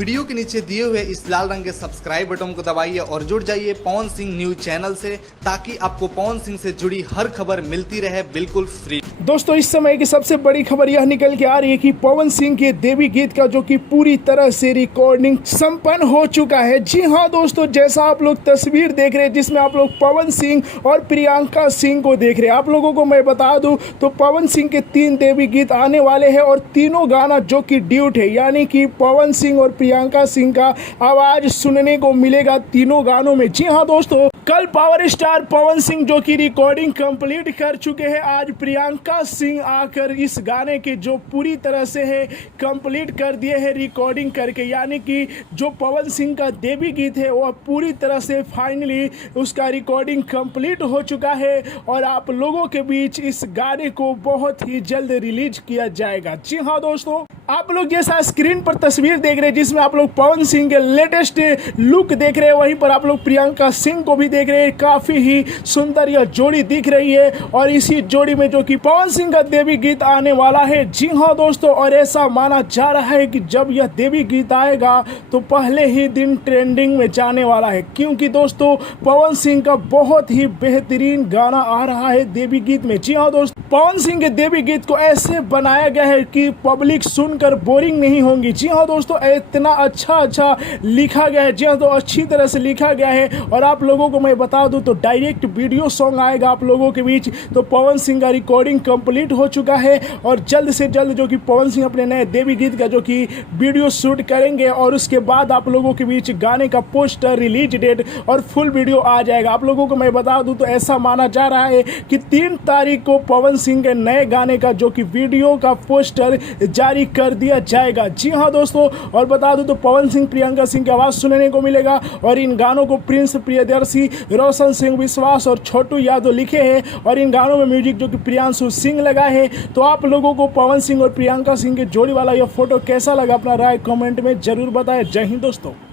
Video के नीचे दिए हुए इस लाल रंग के सब्सक्राइब बटन को दबाइए और जुड़ जाइए पवन सिंह न्यूज चैनल से, ताकि आपको पवन सिंह से जुड़ी हर खबर मिलती रहे बिल्कुल फ्री। दोस्तों, इस समय की सबसे बड़ी खबर यह निकल के आ रही है कि पवन सिंह के देवी गीत का जो कि पूरी तरह से रिकॉर्डिंग संपन्न हो चुका है। जी हाँ दोस्तों, जैसा आप लोग तस्वीर देख रहे हैं जिसमें आप लोग पवन सिंह और प्रियंका सिंह को देख रहे हैं। आप लोगों को मैं बता दूं तो पवन सिंह के 3 देवी गीत आने वाले हैं और तीनों गाना जो कि ड्यूट है, यानी कि पवन सिंह और प्रियंका सिंह का आवाज सुनने को मिलेगा तीनों गानों में। जी हाँ दोस्तों, कल पावर स्टार पवन सिंह जो कि रिकॉर्डिंग कंप्लीट कर चुके हैं, आज प्रियंका सिंह आकर इस गाने के जो पूरी तरह से है कंप्लीट कर दिए हैं रिकॉर्डिंग करके, यानी कि जो पवन सिंह का देवी गीत है वह पूरी तरह से फाइनली उसका रिकॉर्डिंग कंप्लीट हो चुका है और आप लोगों के बीच इस गाने को बहुत ही जल्द रिलीज किया जाएगा। जी हाँ दोस्तों, आप लोग जैसा स्क्रीन पर तस्वीर देख रहे हैं जिसमें आप लोग पवन सिंह के लेटेस्ट लुक देख रहे हैं, वहीं पर आप लोग प्रियंका सिंह को भी देख रहे हैं। काफी ही सुंदर यह जोड़ी दिख रही है और इसी जोड़ी में जो कि पवन सिंह का देवी गीत आने वाला है। जी हाँ दोस्तों, और ऐसा माना जा रहा है कि जब यह देवी गीत आएगा तो पहले ही दिन ट्रेंडिंग में जाने वाला है, क्योंकि दोस्तों पवन सिंह का बहुत ही बेहतरीन गाना आ रहा है देवी गीत में। जी हाँ दोस्तों, पवन सिंह के देवी गीत को ऐसे बनाया गया है कि पब्लिक सुनकर बोरिंग नहीं होंगी। जी हाँ दोस्तों, इतना अच्छा लिखा गया है। जी हाँ, तो अच्छी तरह से लिखा गया है और आप लोगों को मैं बता दूं तो डायरेक्ट वीडियो सॉन्ग आएगा आप लोगों के बीच। तो पवन सिंह का रिकॉर्डिंग कंप्लीट हो चुका है और जल्द से जल्द जो कि पवन सिंह अपने नए देवी गीत का जो कि वीडियो शूट करेंगे और उसके बाद आप लोगों के बीच गाने का पोस्टर, रिलीज डेट और फुल वीडियो आ जाएगा। आप लोगों को मैं बता दूं तो ऐसा माना जा रहा है कि 3 तारीख को पवन सिंह के नए गाने का जो कि वीडियो का पोस्टर जारी कर दिया जाएगा। जी हाँ दोस्तों, और बता दूं तो पवन सिंह प्रियंका सिंह की आवाज़ सुनने को मिलेगा और इन गानों को प्रिंस प्रियदर्शी, रोशन सिंह विश्वास और छोटू यादव लिखे हैं और इन गानों में म्यूजिक जो कि प्रियांशु सिंह लगा है। तो आप लोगों को पवन सिंह और प्रियंका सिंह के जोड़ी वाला यह फोटो कैसा लगा, अपना राय कमेंट में जरूर बताएं। जय हिंद दोस्तों।